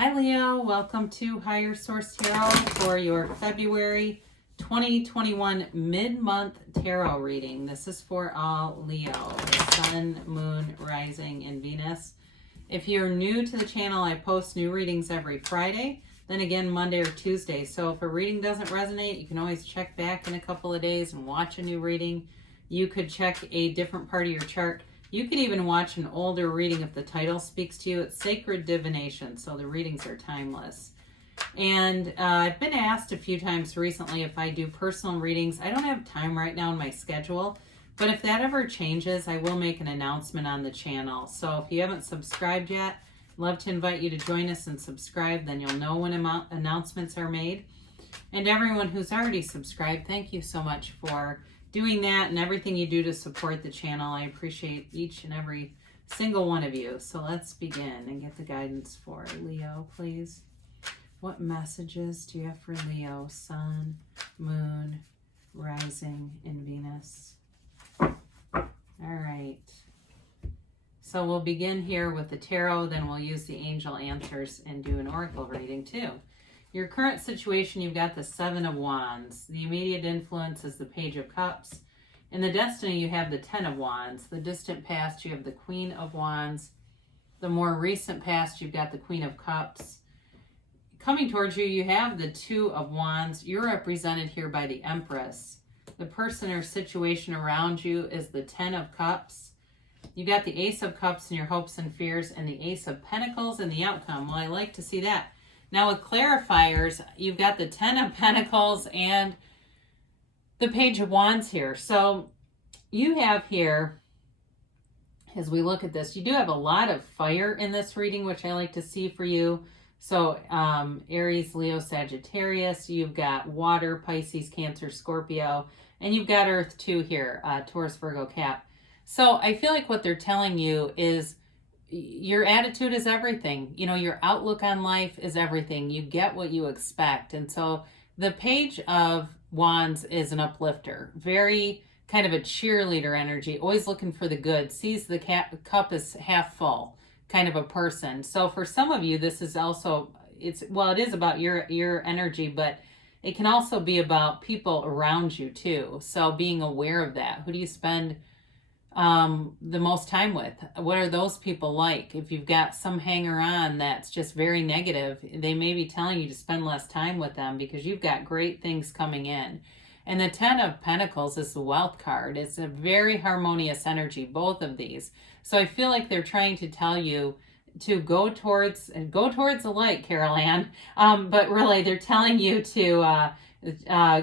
Hi Leo, welcome to Higher Source Tarot for your February 2021 mid-month tarot reading. This is for all Leo, the Sun, Moon, Rising, and Venus. If you're new to the channel, I post new readings every Friday, then again Monday or Tuesday. So if a reading doesn't resonate, you can always check back in a couple of days and watch a new reading. You could check a different part of your chart. You could even watch an older reading if the title speaks to you. It's Sacred Divination, so the readings are timeless. And I've been asked a few times recently if I do personal readings. I don't have time right now in my schedule, but if that ever changes, I will make an announcement on the channel. So if you haven't subscribed yet, I'd love to invite you to join us and subscribe. Then you'll know when announcements are made. And everyone who's already subscribed, thank you so much for doing that and everything you do to support the channel. I appreciate each and every single one of you. So let's begin and get the guidance for Leo, please. What messages do you have for Leo, Sun, Moon, Rising, and Venus? All right. So we'll begin here with the tarot, then we'll use the angel answers and do an oracle reading too. Your current situation, you've got the Seven of Wands. The immediate influence is the Page of Cups. In the destiny, you have the Ten of Wands. The distant past, you have the Queen of Wands. The more recent past, you've got the Queen of Cups. Coming towards you, you have the Two of Wands. You're represented here by the Empress. The person or situation around you is the Ten of Cups. You got the Ace of Cups in your hopes and fears, and the Ace of Pentacles in the outcome. Well, I like to see that. Now with clarifiers, you've got the Ten of Pentacles and the Page of Wands here. So you have here, as we look at this, you do have a lot of fire in this reading, which I like to see for you. So Aries, Leo, Sagittarius, you've got water, Pisces, Cancer, Scorpio, and you've got Earth too here, Taurus, Virgo, Cap. So I feel like what they're telling you is your attitude is everything. You know, your outlook on life is everything. You get what you expect. And so the Page of Wands is an uplifter, very kind of a cheerleader energy, always looking for the good, sees the cup as half full kind of a person. So for some of you, this is also, it is about your energy, but it can also be about people around you too. So being aware of that. Who do you spend the most time with? What are those people like? If you've got some hanger-on that's just very negative, they may be telling you to spend less time with them because you've got great things coming in. And the Ten of Pentacles is the wealth card. It's a very harmonious energy, both of these. So I feel like they're trying to tell you to go towards the light, Carol Ann. But really, they're telling you to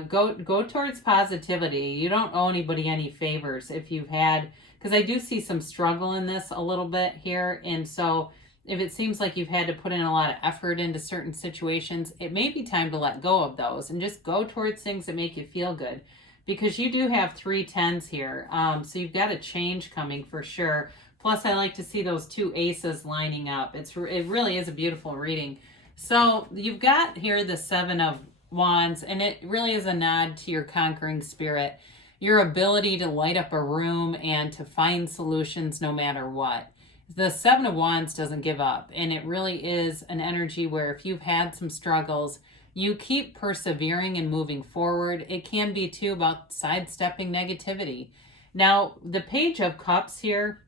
go towards positivity. You don't owe anybody any favors if you've had, because I do see some struggle in this a little bit here. And so if it seems like you've had to put in a lot of effort into certain situations, it may be time to let go of those and just go towards things that make you feel good, because you do have 3 tens here. So you've got a change coming for sure. Plus, I like to see those 2 aces lining up. It really is a beautiful reading. So you've got here the Seven of Wands, and it really is a nod to your conquering spirit, your ability to light up a room and to find solutions no matter what. The Seven of Wands doesn't give up, and it really is an energy where if you've had some struggles, you keep persevering and moving forward. It can be too about sidestepping negativity. Now, the Page of Cups here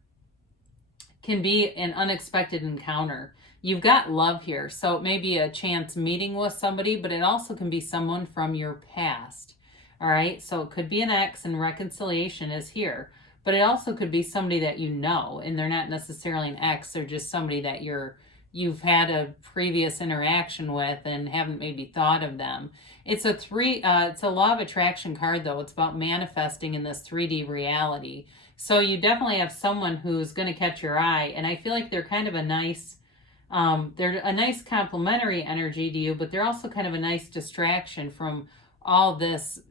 can be an unexpected encounter. You've got love here, so it may be a chance meeting with somebody, but it also can be someone from your past. All right, so it could be an ex, and reconciliation is here, but it also could be somebody that you know, and they're not necessarily an ex. They're just somebody that you've had a previous interaction with and haven't maybe thought of them. It's a law of attraction card though. It's about manifesting in this 3D reality. So you definitely have someone who's going to catch your eye, and I feel like they're kind of a nice complementary energy to you, but they're also kind of a nice distraction from all this,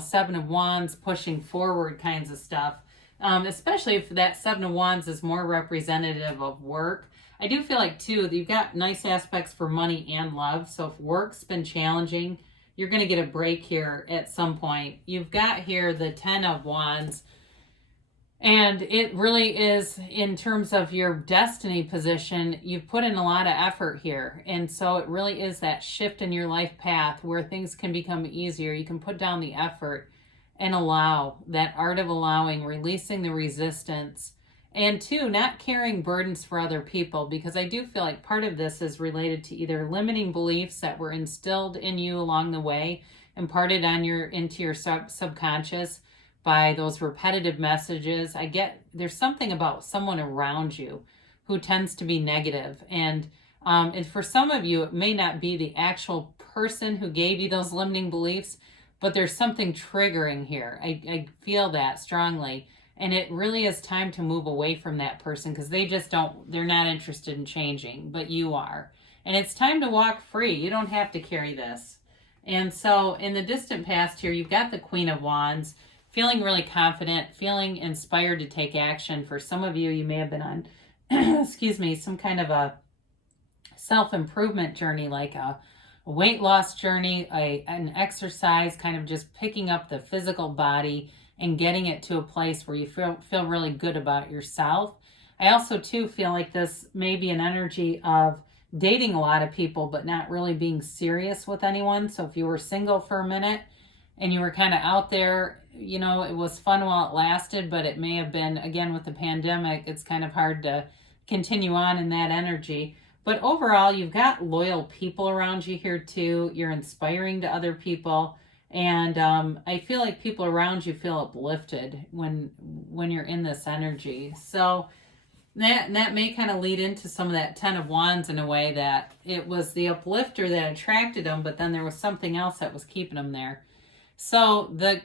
Seven of Wands pushing forward kinds of stuff. Especially if that Seven of Wands is more representative of work. I do feel like too, that you've got nice aspects for money and love. So if work's been challenging, you're going to get a break here at some point. You've got here the Ten of Wands. And it really is, in terms of your destiny position, you've put in a lot of effort here. And so it really is that shift in your life path where things can become easier. You can put down the effort and allow that art of allowing, releasing the resistance, and two, not carrying burdens for other people, because I do feel like part of this is related to either limiting beliefs that were instilled in you along the way, imparted on into your subconscious by those repetitive messages. I get there's something about someone around you who tends to be negative, and for some of you, it may not be the actual person who gave you those limiting beliefs, but there's something triggering here. I feel that strongly. And it really is time to move away from that person because they're not interested in changing, but you are. And it's time to walk free. You don't have to carry this. And so in the distant past here, you've got the Queen of Wands, feeling really confident, feeling inspired to take action. For some of you, you may have been on, excuse me, some kind of a self-improvement journey, like a weight loss journey, an exercise, kind of just picking up the physical body and getting it to a place where you feel really good about yourself. I also too feel like this may be an energy of dating a lot of people, but not really being serious with anyone. So if you were single for a minute and you were kind of out there, you know, it was fun while it lasted, but it may have been, again, with the pandemic, it's kind of hard to continue on in that energy. But overall, you've got loyal people around you here too. You're inspiring to other people. And I feel like people around you feel uplifted when you're in this energy. So that may kind of lead into some of that Ten of Wands in a way, that it was the uplifter that attracted them, but then there was something else that was keeping them there. So the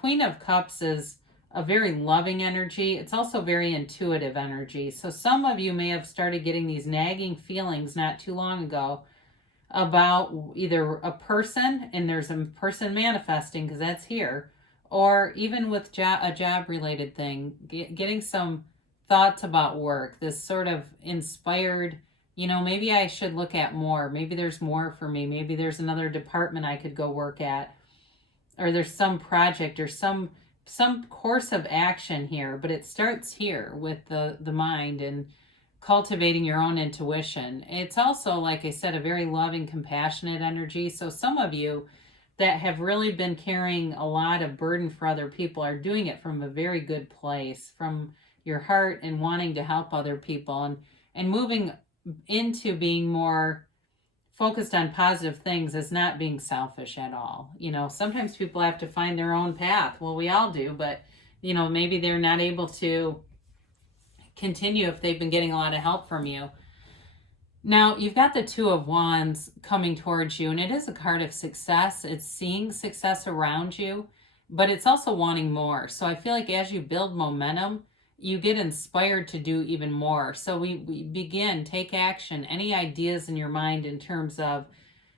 Queen of Cups is a very loving energy. It's also very intuitive energy. So some of you may have started getting these nagging feelings not too long ago about either a person, and there's a person manifesting because that's here, or even with a job related thing, getting some thoughts about work, this sort of inspired, you know, maybe I should look at more, maybe there's more for me, maybe there's another department I could go work at, or there's some project or some course of action here. But it starts here with the mind and cultivating your own intuition. It's also, like I said, a very loving, compassionate energy. So some of you that have really been carrying a lot of burden for other people are doing it from a very good place, from your heart and wanting to help other people, and moving into being more focused on positive things is not being selfish at all. You know, sometimes people have to find their own path. Well, we all do, but you know, maybe they're not able to continue if they've been getting a lot of help from you. Now, you've got the Two of Wands coming towards you, and it is a card of success. It's seeing success around you, but it's also wanting more. So I feel like as you build momentum, you get inspired to do even more. So we begin, take action. Any ideas in your mind in terms of,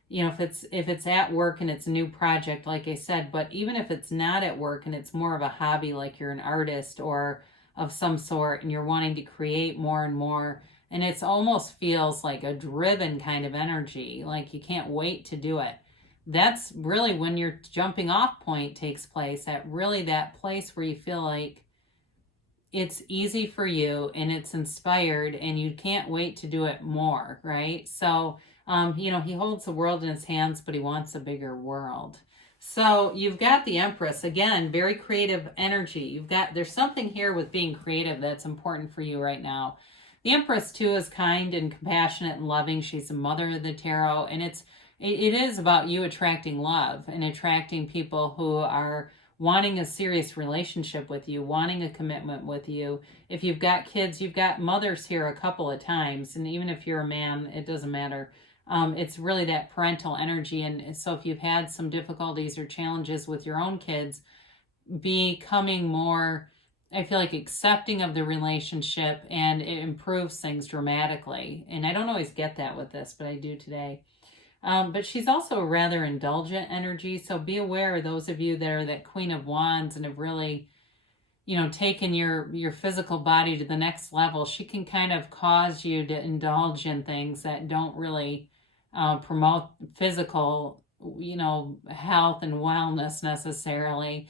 you know, if it's at work and it's a new project, like I said, but even if it's not at work and it's more of a hobby, like you're an artist or of some sort, and you're wanting to create more and more, and it's almost feels like a driven kind of energy, like you can't wait to do it. That's really when your jumping off point takes place, at really that place where you feel like it's easy for you and it's inspired and you can't wait to do it more, right? So, you know, he holds the world in his hands, but he wants a bigger world. So you've got the Empress, again, very creative energy. There's something here with being creative that's important for you right now. The Empress too is kind and compassionate and loving. She's the mother of the tarot, and it is about you attracting love and attracting people who are wanting a serious relationship with you, wanting a commitment with you. If you've got kids, you've got mothers here a couple of times, and even if you're a man, it doesn't matter. It's really that parental energy. And so if you've had some difficulties or challenges with your own kids, becoming more, I feel like, accepting of the relationship, and it improves things dramatically. And I don't always get that with this, but I do today. But she's also a rather indulgent energy. So be aware, those of you that are that Queen of Wands and have really, you know, taken your physical body to the next level. She can kind of cause you to indulge in things that don't really promote physical, you know, health and wellness necessarily.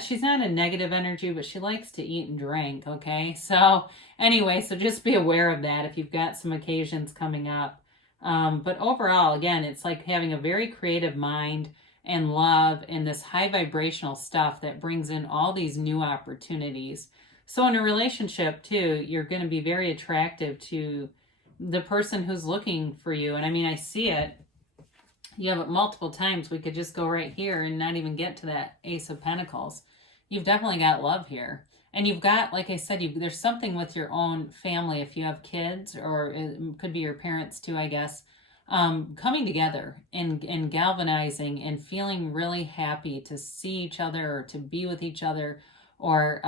she's not a negative energy, but she likes to eat and drink, okay? So anyway, so just be aware of that if you've got some occasions coming up. But overall, again, it's like having a very creative mind and love and this high vibrational stuff that brings in all these new opportunities. So in a relationship too, you're going to be very attractive to the person who's looking for you. And I mean, I see it. You have it multiple times. We could just go right here and not even get to that Ace of Pentacles. You've definitely got love here. And you've got, like I said, there's something with your own family, if you have kids, or it could be your parents too, I guess, coming together and galvanizing and feeling really happy to see each other or to be with each other. Or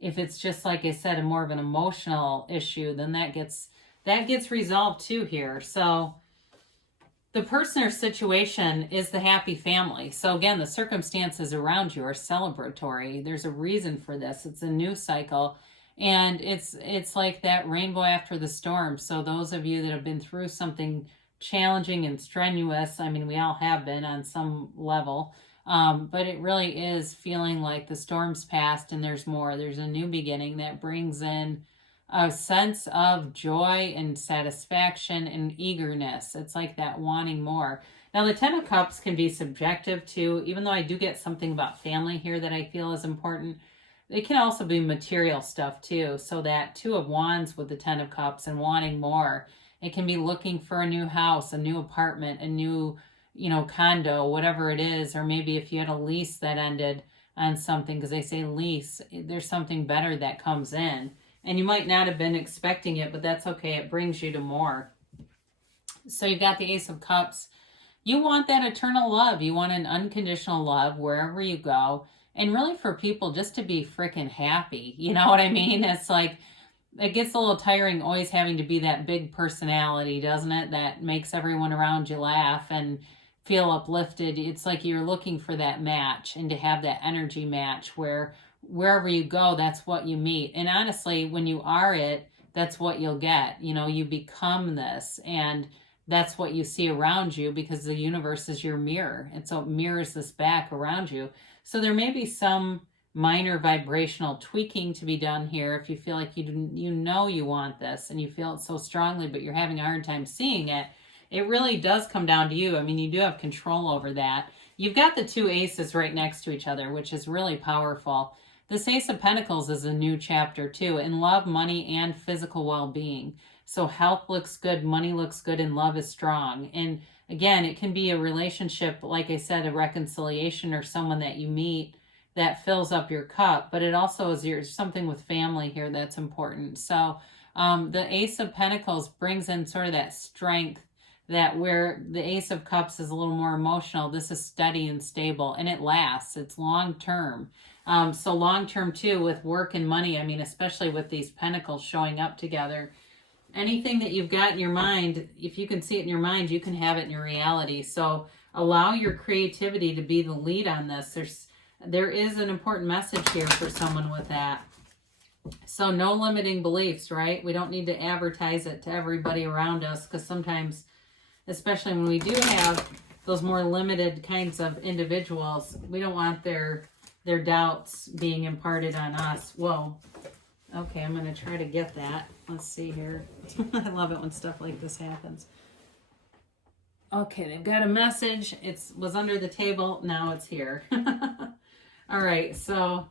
if it's just, like I said, a more of an emotional issue, then that gets resolved too here. So the person or situation is the happy family. So again, the circumstances around you are celebratory. There's a reason for this. It's a new cycle. And it's like that rainbow after the storm. So those of you that have been through something challenging and strenuous, I mean, we all have been on some level. But it really is feeling like the storm's passed and there's more. There's a new beginning that brings in a sense of joy and satisfaction and eagerness. It's like that wanting more. Now, the Ten of Cups can be subjective too, even though I do get something about family here that I feel is important. It can also be material stuff too. So that Two of Wands with the Ten of Cups and wanting more. It can be looking for a new house, a new apartment, a new, condo, whatever it is. Or maybe if you had a lease that ended on something, because they say lease, there's something better that comes in. And you might not have been expecting it, but that's okay. It brings you to more. So you've got the Ace of Cups. You want that eternal love. You want an unconditional love wherever you go. And really for people just to be freaking happy. You know what I mean? It's like, it gets a little tiring always having to be that big personality, doesn't it? That makes everyone around you laugh and feel uplifted. It's like you're looking for that match and to have that energy match where wherever you go, that's what you meet. And honestly, when you are it, that's what you'll get. You become this, and that's what you see around you because the universe is your mirror. And so it mirrors this back around you. So there may be some minor vibrational tweaking to be done here if you feel like you want this and you feel it so strongly, but you're having a hard time seeing it. It really does come down to you. I mean, you do have control over that. You've got the two aces right next to each other, which is really powerful. This Ace of Pentacles is a new chapter too, in love, money, and physical well-being. So health looks good, money looks good, and love is strong. And again, it can be a relationship, like I said, a reconciliation or someone that you meet that fills up your cup, but it also is something with family here that's important. So the Ace of Pentacles brings in sort of that strength, that where the Ace of Cups is a little more emotional, this is steady and stable, and it lasts. It's long-term. So long-term too with work and money, I mean, especially with these pentacles showing up together. Anything that you've got in your mind, if you can see it in your mind, you can have it in your reality. So allow your creativity to be the lead on this. There is an important message here for someone with that. So no limiting beliefs, right? We don't need to advertise it to everybody around us, because sometimes, especially when we do have those more limited kinds of individuals, we don't want their doubts being imparted on us. Whoa. Okay, I'm going to try to get that. Let's see here. I love it when stuff like this happens. Okay, they've got a message. It was under the table. Now it's here. All right, so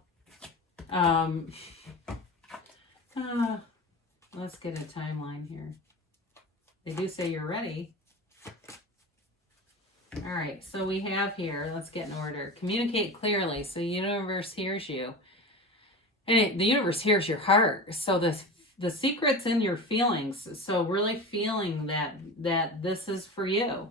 let's get a timeline here. They do say you're ready. All right, so we have here, let's get in order. Communicate clearly, so the universe hears you. And the universe hears your heart. So the secret's in your feelings. So really feeling that this is for you.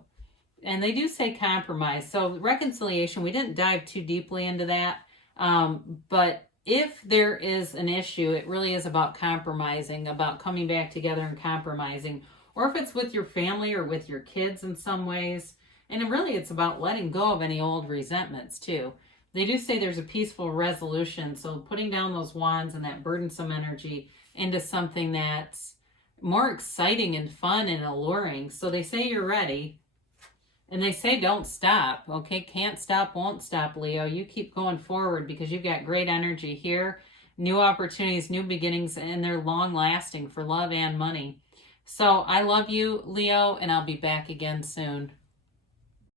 And they do say compromise. So reconciliation, we didn't dive too deeply into that. But if there is an issue, it really is about compromising, about coming back together and compromising. Or if it's with your family or with your kids in some ways. And really it's about letting go of any old resentments too. They do say there's a peaceful resolution. So putting down those wands and that burdensome energy into something that's more exciting and fun and alluring. So they say you're ready. And they say don't stop, okay? Can't stop, won't stop, Leo. You keep going forward because you've got great energy here. New opportunities, new beginnings, and they're long lasting for love and money. So I love you, Leo, and I'll be back again soon.